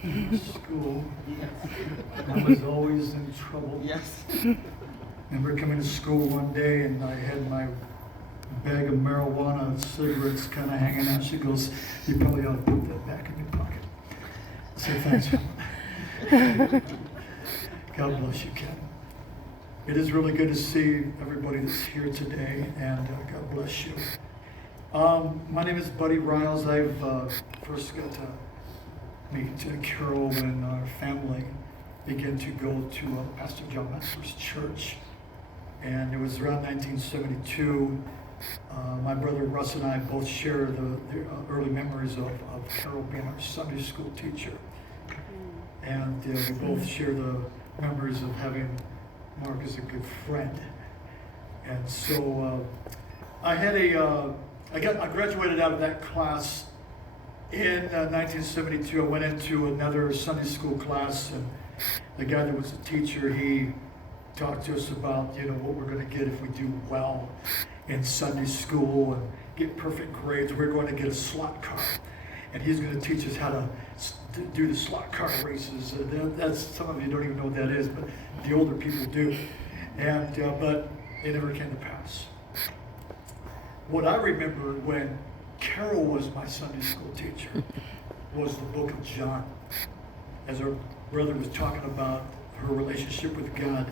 School. I was always in trouble. Yes. Remember coming to school one day and I had my bag of marijuana and cigarettes kind of hanging out. She goes, "You probably ought to put that back in your pocket." I said, "Thanks." God bless you, Ken. It is really good to see everybody that's here today, and God bless you. My name is Buddy Ryals. I've first got to meet Carol when our family began to go to Pastor John Metzler's church. And it was around 1972. My brother Russ and I both share the early memories of Carol being our Sunday school teacher. And we both share the memories of having Mark as a good friend. And so I graduated out of that class in 1972. I went into another Sunday school class, and the guy that was the teacher, he talked to us about, what we're going to get if we do well in Sunday school and get perfect grades. We're going to get a slot car, and he's going to teach us how to do the slot car races. That's, some of you don't even know what that is, but the older people do. And but it never came to pass. What I remember when Carol was my Sunday school teacher was the book of John. As our brother was talking about her relationship with God,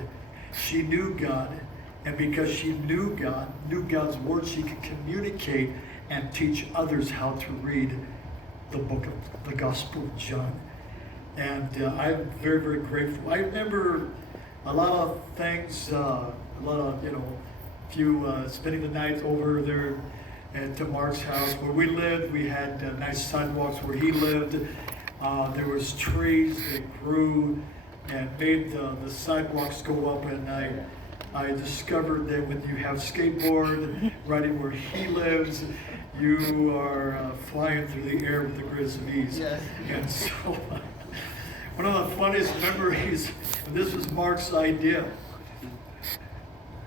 she knew God, and because she knew God, knew God's word, she could communicate and teach others how to read the book of the Gospel of John. And I'm very, very grateful. I remember a lot of things, spending the night over there at Mark's house where we lived. We had nice sidewalks where he lived. There was trees that grew and made the sidewalks go up, and I discovered that when you have skateboard riding where he lives, you are flying through the air with the greatest of ease. Yes. And so one of the funniest memories, and this was Mark's idea.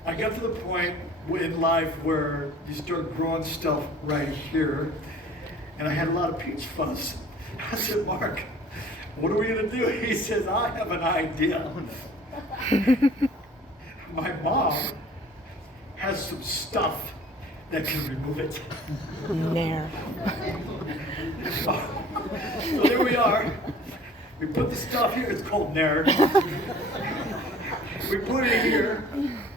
I got to the point in life where you start growing stuff right here, and I had a lot of peach fuzz. I said, "Mark, what are we going to do?" He says, "I have an idea." My mom has some stuff that can remove it. Nair. So there we are. We put the stuff here. It's called Nair. We put it here,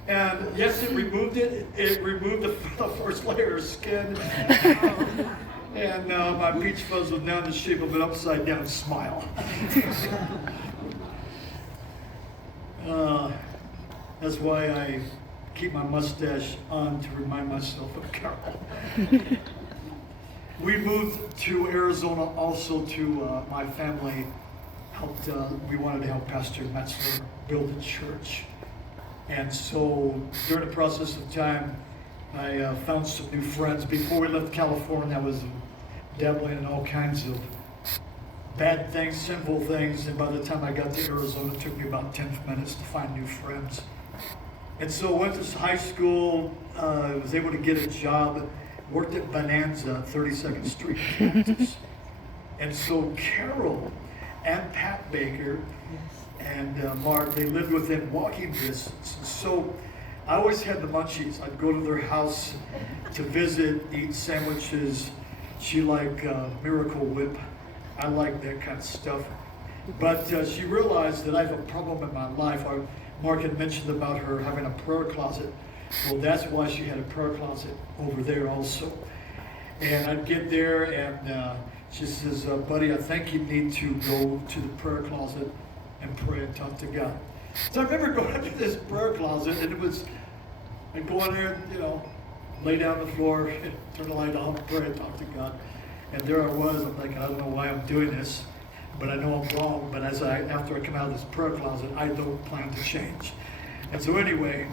and yes, it removed it. It removed the first layer of skin. And my peach fuzz was now in the shape of an upside down smile. That's why I keep my mustache on, to remind myself of Carol. We moved to Arizona also to my family helped. We wanted to help Pastor Metzler build a church, and so during the process of time, I found some new friends. Before we left California, I was dabbling in all kinds of bad things, sinful things, and by the time I got to Arizona, it took me about 10 minutes to find new friends. And so I went to high school, was able to get a job, worked at Bonanza, 32nd Street campus. And so Carol and Pat Baker and Mark, they lived within walking distance. So I always had the munchies. I'd go to their house to visit, eat sandwiches. She liked Miracle Whip. I like that kind of stuff. But she realized that I have a problem in my life. Mark had mentioned about her having a prayer closet. Well, that's why she had a prayer closet over there also. And I'd get there, and she says, "Buddy, I think you need to go to the prayer closet and pray and talk to God." So I remember going to this prayer closet, and I'd go in there, lay down on the floor, turn the light on, pray and talk to God. And there I was. I'm like, I don't know why I'm doing this, but I know I'm wrong. But after I come out of this prayer closet, I don't plan to change. And so anyway,